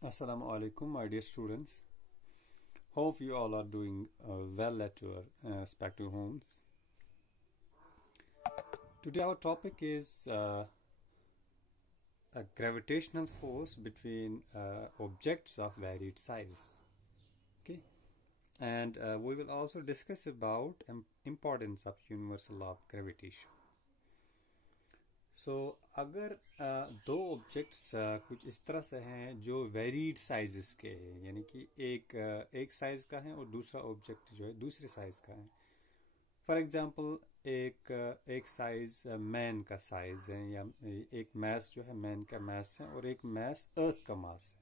Assalamu alaikum, my dear students. Hope you all are doing well at your respective homes. Today our topic is a gravitational force between objects of varied size. Okay, and we will also discuss about importance of universal law of gravitation. अगर दो objects कुछ इस तरह से हैं जो varied sizes के हैं, यानी कि एक साइज का है और दूसरा ऑब्जेक्ट जो है दूसरे साइज का है. फॉर एग्जांपल एक साइज मैन का साइज है, या एक मास जो है मैन का मास है और एक मास अर्थ का मास है,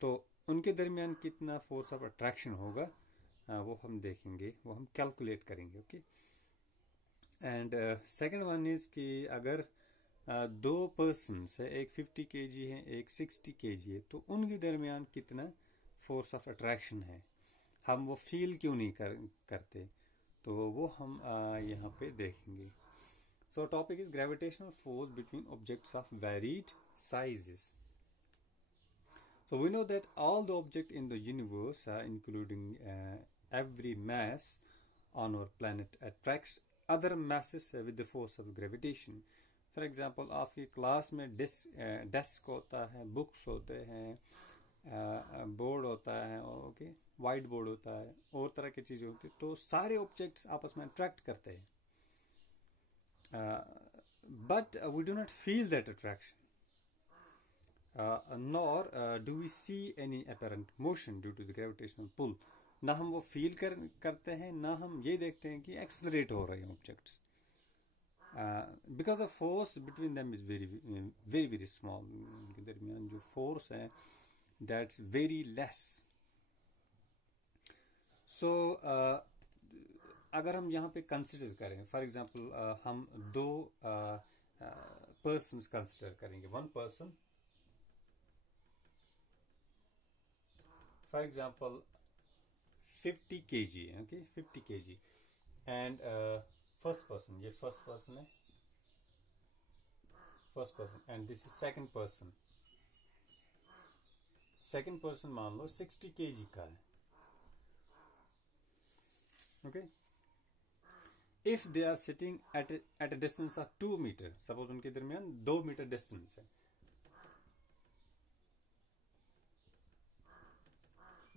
तो उनके दरमियान कितना फोर्स ऑफ अट्रैक्शन होगा वो हम देखेंगे, वो हम कैलकुलेट करेंगे. Okay, and second one is कि अगर दो पर्सन्स है, एक 50 kg है एक 60 kg है, तो उनके दरमियान कितना फोर्स ऑफ अट्रैक्शन है, हम वो फील क्यों नहीं करते, तो वो हम यहाँ पे देखेंगे. सो topic is gravitational force between objects of varied sizes. So we know that all the objects in the universe, including every mass on our planet, attracts other masses with the force of gravitation. For example, आपकी class में desk होता है, books होते हैं, board होता है, okay, white board होता है, और तरह की चीज़ें होती है, तो सारे ऑब्जेक्ट्स आपस में अट्रैक्ट करते हैं, but we do not feel that attraction. nor do we see any apparent motion due to the gravitational pull. ना हम वो फील करते हैं, ना हम ये देखते हैं कि एक्सेलरेट हो रहे हैं objects, because of force between them is very very very small. उनके दरमियान जो फोर्स है दैट्स वेरी लेस. सो अगर हम यहाँ पे कंसिडर करें, फॉर एग्जांपल हम दो पर्सन्स कंसिडर करेंगे. One person, for example 50 kg, okay, 50 kg, and first person, ये first person है, first person, and this is second person. second person मान लो 60 kg का है, okay. if they are sitting at a distance of 2 meter, suppose उनके दरमियान 2 metre distance है,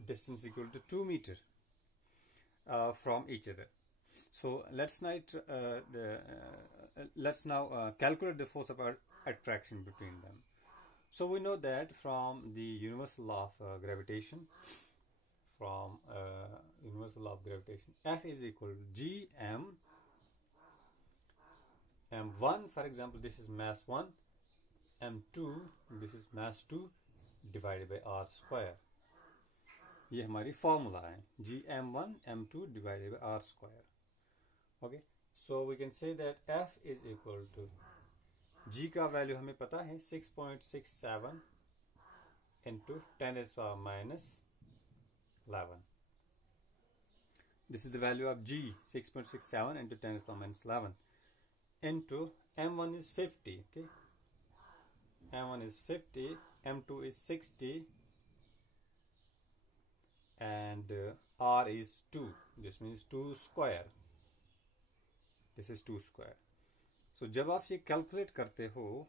distance equal to 2 meter from each other. So let's now calculate the force of attraction between them. So we know that from the universal law of gravitation, F is equal to Gm m1, for example this is mass 1, m2 this is mass 2 divided by r square. ये हमारी formula है, Gm1 m2 divided by r square. Okay, so we can say that F is equal to G का value हमें पता है 6.67 into 10 to the power minus 11. This is the value of G, 6.67 into 10 to the power minus 11 into M1 is 50. Okay, M1 is 50, M2 is 60, and R is 2. This means 2 square. This is 2 square. So जब आप ये calculate करते हो,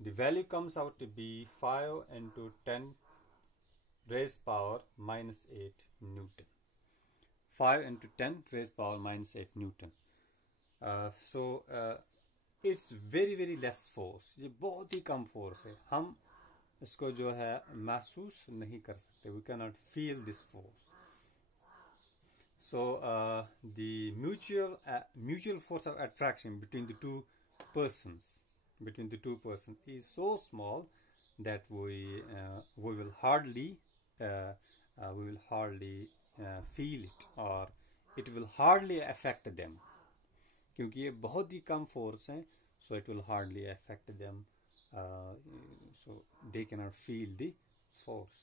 the value comes out to be 5 into 10 raised power minus 8 Newton. 5 into 10 raised power minus 8 Newton. So it's very very less force. ये बहुत ही कम force है, हम इसको जो है महसूस नहीं कर सकते. We cannot feel this force. So the mutual force of attraction between the two persons is so small that we will hardly feel it, or it will hardly affect them. क्योंकि ये बहुत ही कम force है, so it will hardly affect them. So they cannot feel the force.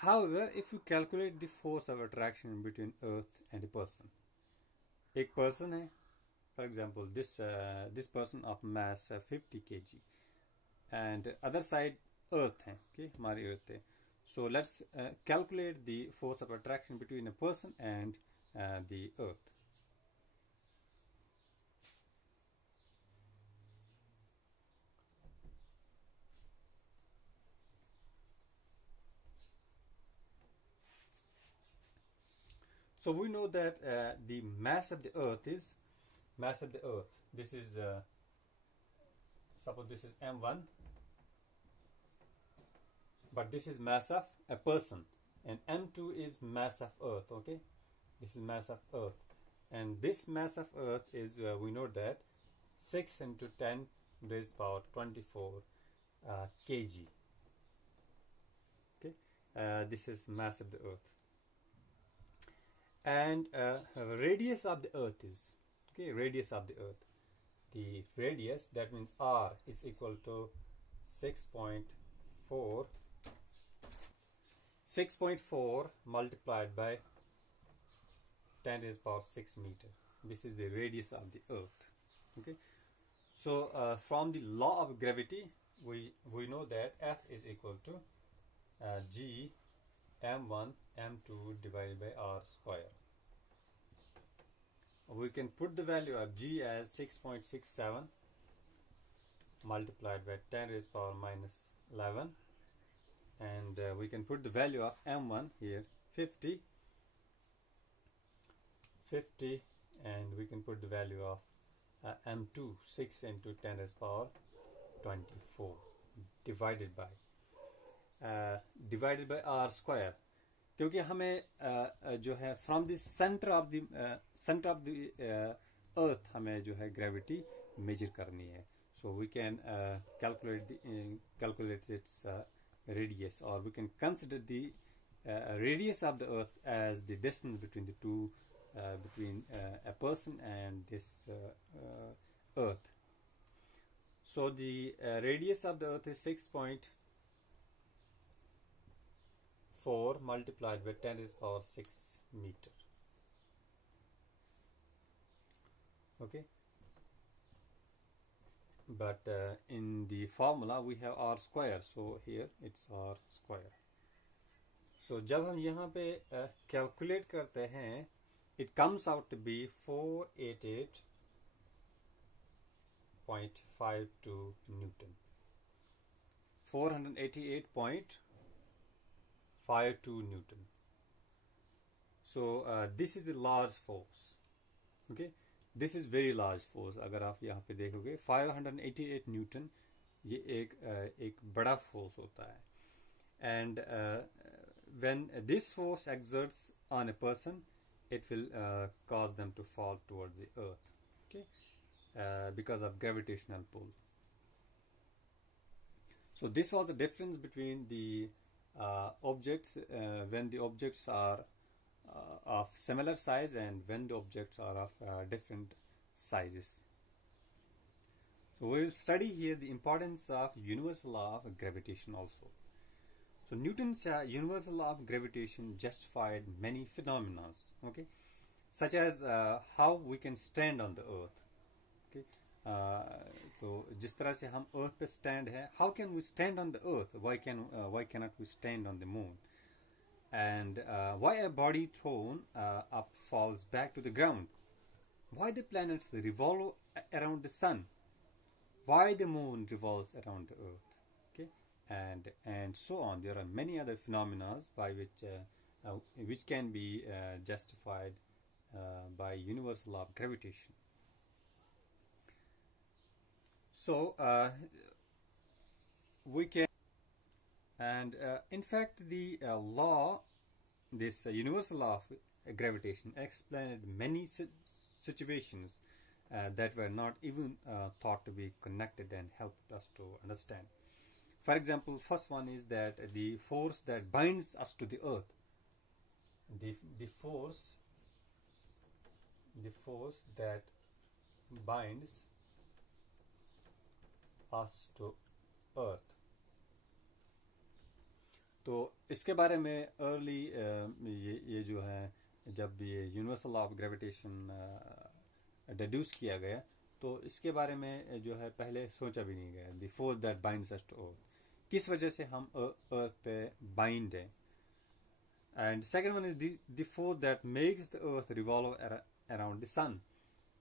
However, if you calculate the force of attraction between Earth and a person, एक person है, for example this person of mass 50 kg, and other side अर्थ हैं, okay, हमारी अर्थ है. So let's calculate the force of attraction between a person and the earth. So we know that the mass of the earth is this is suppose this is m1, but this is mass of a person, and m2 is mass of earth. Okay, this is mass of earth, and this mass of earth is we know that 6 into 10 raised power 24 kg. Okay, this is mass of the earth, and radius of the earth is, okay, radius of the earth, the radius, that means r is equal to 6.4 multiplied by 10 raised power 6 meter. This is the radius of the earth. Okay, so from the law of gravity we know that F is equal to G m1 m2 divided by r square. We can put the value of G as 6.67 multiplied by 10 raised power minus 11, and we can put the value of m1 here 50, and we can put the value of m2 6 into 10 raised power 24 divided by r square, क्योंकि हमें जो है from the centre of the earth हमें जो है gravity measure करनी है. So we can calculate its radius, or we can consider the radius of the earth as the distance between the two between a person and this earth. So the radius of the earth is 6.4 multiplied by 10 raised power 6 meter. Okay, but in the formula we have r square, so here it's r square. So जब हम यहाँ पे calculate करते हैं, it comes out to be 488.52 Newton. 488.52 Newton. So this is a large force. Okay, this is very large force. अगर आप यहाँ पे देखोगे 588 न्यूटन ये एक बड़ा फोर्स होता है, and when this force exerts on a person, it will cause them to fall towards the earth. Okay, because of gravitational pull. So this was the difference between the objects when the objects are of similar size and when the objects are of different sizes. So we will study here the importance of universal law of gravitation also. So Newton's universal law of gravitation justified many phenomena, okay, such as how we can stand on the earth. Okay, तो जिस तरह से हम earth पे stand है, how can we stand on the earth? Why cannot we stand on the moon? And why a body thrown up falls back to the ground? Why the planets revolve around the sun? Why the moon revolves around the earth? Okay, and so on. There are many other phenomena by which can be justified by universal law of gravitation. So we can. And in fact, the this universal law of gravitation explained many situations that were not even thought to be connected and helped us to understand. For example, first one is that the force that binds us to the earth, the force that binds us to earth. तो इसके बारे में early ये जो है जब ये universal law of gravitation deduce किया गया, तो इसके बारे में जो है पहले सोचा भी नहीं गया. The force that binds us to earth, किस वजह से हम अर्थ पे बाइंड हैं. And second one is the force that makes the earth revolve around the sun.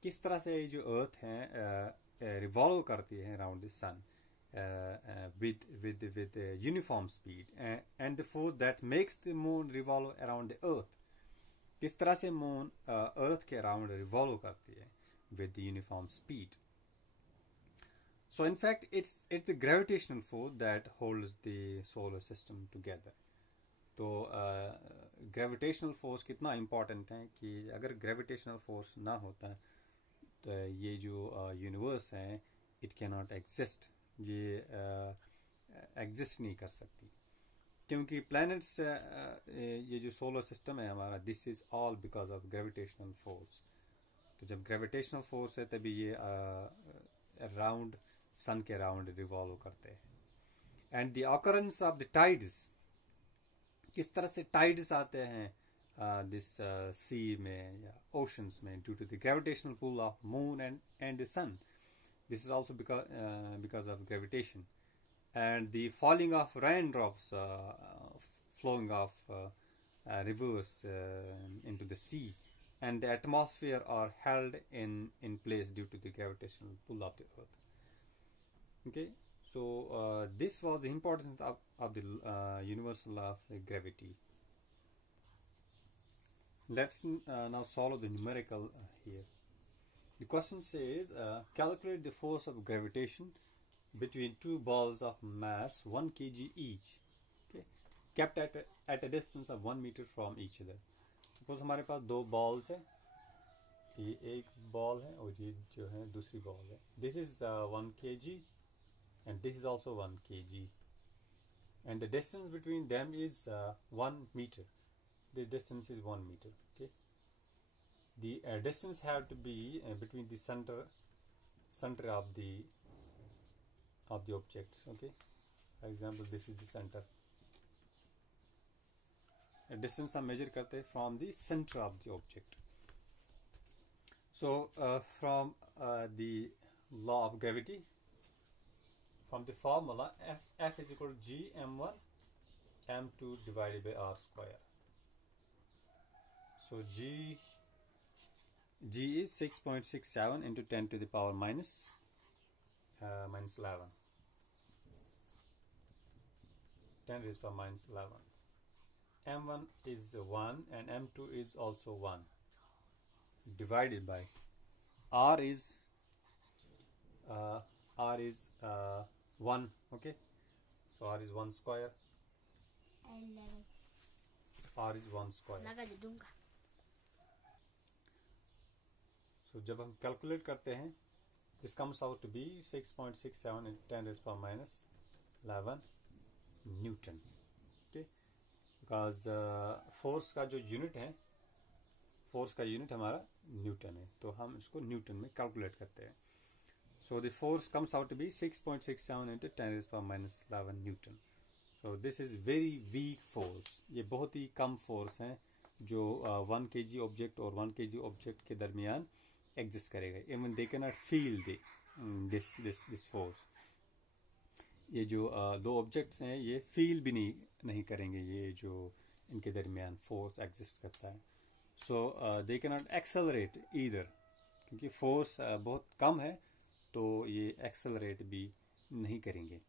किस तरह से ये जो अर्थ है रिवॉल्व करती है around the sun with uniform speed, and the force that makes the moon revolve around the earth. किस तरह से मून अर्थ के अराउंड रिवॉल्व करती है with the uniform speed. So in fact it's the gravitational force that holds the solar system together. तो gravitational force कितना important है कि अगर gravitational force ना होता तो ये जो यूनिवर्स है it cannot exist. ये एग्जिस्ट नहीं कर सकती, क्योंकि प्लैनेट्स ये जो सोलर सिस्टम है हमारा, this is all because of gravitational force. तो जब ग्रेविटेशनल फोर्स है तभी ये अराउंड सन के अराउंड रिवॉल्व करते हैं. And the occurrence of the tides, किस तरह से टाइड्स आते हैं दिस सी में या ओशंस में due to the gravitational pull of moon and the sun. This is also because of gravitation, and the falling of raindrops flowing off rivers into the sea, and the atmosphere are held in place due to the gravitational pull of the earth. Okay, so this was the importance of the universal law of gravity. Let's now solve the numerical here. The question says, calculate the force of gravitation between two balls of mass 1 kg each, okay, kept at a distance of 1 meter from each other. Suppose हमारे पास दो balls हैं, ये एक ball है और ये जो है दूसरी ball है. This is 1 kg and this is also 1 kg, and the distance between them is 1 meter. The distance is 1 meter. Okay. The distance have to be between the center of the objects. Okay, for example this is the center. A distance हम measure करते हैं from the center of the object. So from the law of gravity, from the formula F is equal to G m1 m2 divided by r square. So G is 6.67 into 10 to the power minus 11. 10 raised to the power minus 11. M1 is 1 and M2 is also 1. Divided by R is 1. Okay, so R is 1 square. R is 1 square. So जब हम calculate करते हैं, this comes out to be 6.67 into 10 raised to the power minus 11 Newton. Okay, because force का जो unit है, force का unit हमारा Newton है, तो हम इसको न्यूटन में कैलकुलेट करते हैं. So the force comes out to be 6.67 into 10 raised to the power minus 11 Newton. So this is very weak force. ये बहुत ही कम फोर्स है जो 1 kg ऑब्जेक्ट और 1 kg ऑब्जेक्ट के दरमियान एग्जिस्ट करेगा. Even they can not feel this force. ये जो दो ऑब्जेक्ट्स हैं ये फील भी नहीं करेंगे ये जो इनके दरमियान फोर्स एग्जिस्ट करता है. So they can not accelerate either, क्योंकि फोर्स बहुत कम है तो ये एक्सेलरेट भी नहीं करेंगे.